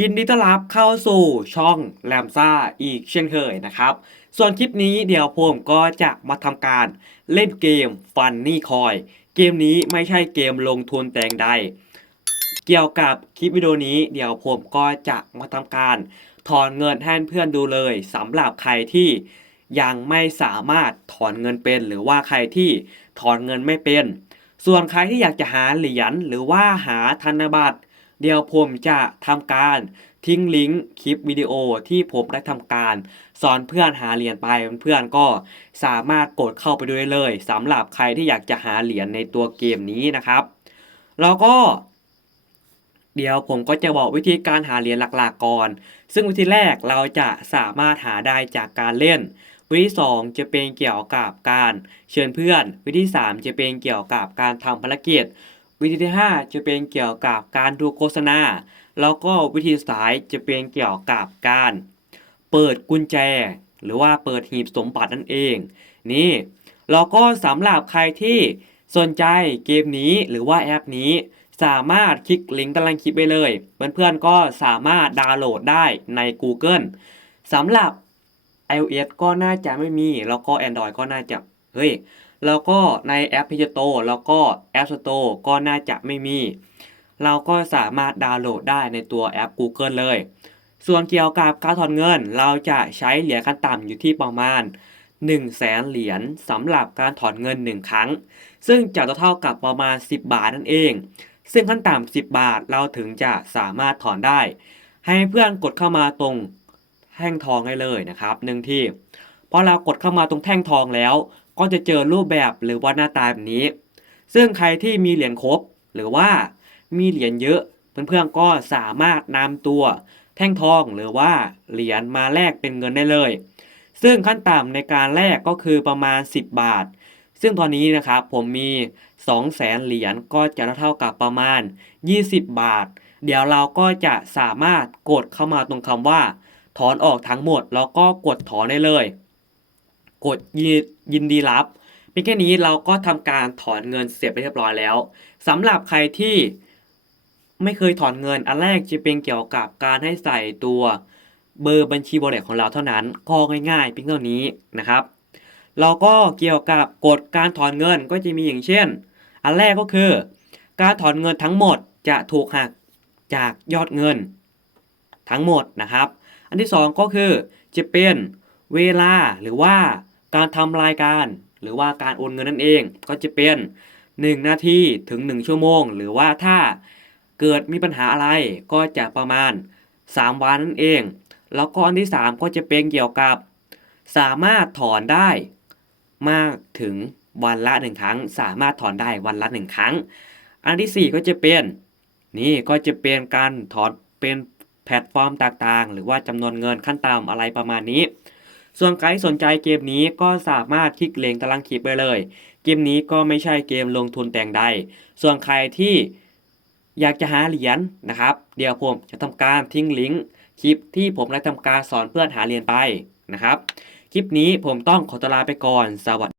ยินดีต้อนรับเข้าสู่ช่องแรมซ่าอีกเช่นเคยนะครับ ส่วนคลิปนี้เดี๋ยวผมก็จะมาทำการเล่นเกมฟันนี่คอย เกมนี้ไม่ใช่เกมลงทุนแต่งใด เกี่ยวกับคลิปวิดีโอนี้เดี๋ยวผมก็จะมาทำการถอนเงินให้เพื่อนดูเลยสำหรับใครที่ยังไม่สามารถถอนเงินเป็น หรือว่าใครที่ถอนเงินไม่เป็น ส่วนใครที่อยากจะหาเหรียญหรือว่าหาธนบัตร เดี๋ยวผมจะทำการทิ้งลิงก์คลิปวิดีโอที่ผมได้ทำการสอนเพื่อนหาเหรียญไปเพื่อนก็สามารถกดเข้าไปดูได้เลยสำหรับใครที่อยากจะหาเหรียญในตัวเกมนี้นะครับ แล้วก็ เดี๋ยวผมก็จะบอกวิธีการหาเหรียญหลักๆก่อน ซึ่งวิธีแรกเราจะสามารถหาได้จากการเล่นวิธี2จะเป็นเกี่ยวกับการเชิญเพื่อน วิธี 3 จะเป็นเกี่ยวกับการทำภารกิจ วิธีที่ 5 จะเป็นเกี่ยวกับการดูโฆษณา แล้วก็วิธีสายจะเป็นเกี่ยวกับการ เปิดกุญแจ หรือว่าเปิดหีบสมบัตินั่นเอง นี่แล้วก็สำหรับใครที่สนใจเกมนี้หรือว่าแอปนี้ สามารถคลิกลิงก์ตารางคลิปไปเลย เพื่อนๆก็สามารถดาวน์โหลดได้ใน Google สำหรับ iOS ก็น่าจะไม่มี แล้วก็ Android ก็น่าจะ เฮ้ย แล้วก็ในแอป Play Store แล้วก็ App Store ก็น่าจะไม่มี เราก็สามารถดาวน์โหลดได้ในตัวแอป Google เลย ส่วนเกี่ยวกับการถอนเงิน เราจะใช้เหรียญขั้นต่ำอยู่ที่ประมาณ1 0 0 0 0แสนเหรียญสำหรับการถอนเงิน 1 ครั้ง ซึ่งจะเท่ากับประมาณ 10 บาทนั่นเอง ซึ่งขั้นต่ำ10 บาทเราถึงจะสามารถถอนได้ ให้เพื่อนกดเข้ามาตรงแท่งทองได้เลยนะครับหนึ่งที่พอเรากดเข้ามาตรงแท่งทองแล้ว ก็จะเจอรูปแบบหรือว่าหน้าตาแบบนี้ ซึ่งใครที่มีเหรียญครบ หรือว่ามีเหรียญเยอะ เพื่อนๆก็สามารถนำตัวแท่งทองหรือว่าเหรียญมาแลกเป็นเงินได้เลย ซึ่งขั้นต่ำในการแลกก็คือประมาณ 10 บาท ซึ่งตอนนี้นะครับผมมี 2 0 0แสนเหรียญก็จะเท่ากับประมาณ 20 บาท เดี๋ยวเราก็จะสามารถกดเข้ามาตรงคำว่า ถอนออกทั้งหมดแล้วก็กดถอนได้เลย กดยินดีรับเพียงแค่นี้เราก็ทำการถอนเงินเสร็จไปเรียบร้อยแล้วสำหรับใครที่ไม่เคยถอนเงินอันแรกจะเป็นเกี่ยวกับการให้ใส่ตัวเบอร์บัญชีบริษัทของเราเท่านั้นก็ง่ายๆเพียงเท่านี้นะครับเราก็เกี่ยวกับกฎการถอนเงินก็จะมีอย่างเช่น อันแรกก็คือ การถอนเงินทั้งหมดจะถูกหักจากยอดเงิน ทั้งหมดนะครับ อันที่ 2 ก็คือจะเป็นเวลาหรือว่า การทำรายการ หรือว่าการโอนเงินนั่นเองก็จะเป็น 1 นาทีถึง 1 ชั่วโมง หรือว่าถ้าเกิดมีปัญหาอะไรก็จะประมาณ 3 วันนั่นเอง แล้วก็อันที่ 3 ก็จะเป็นเกี่ยวกับ สามารถถอนได้มากถึงวันละหนึ่งครั้ง สามารถถอนได้วันละหนึ่งครั้ง อันที่ 4 ก็จะเป็น นี่ก็จะเป็นการถอนเป็นแพลตฟอร์มต่างๆ หรือว่าจำนวนเงินขั้นต่ำอะไรประมาณนี้ ส่วนใครสนใจเกมนี้ก็สามารถคลิกเลงตารางคลิปไปเลย เกมนี้ก็ไม่ใช่เกมลงทุนแต่งใด ส่วนใครที่อยากจะหาเหรียญนะครับ เดี๋ยวผมจะทำการทิ้งลิงก์คลิปที่ผมได้ทำการสอนเพื่อนหาเหรียญไปนะครับ คลิปนี้ผมต้องขอตลาไปก่อนสวัสดี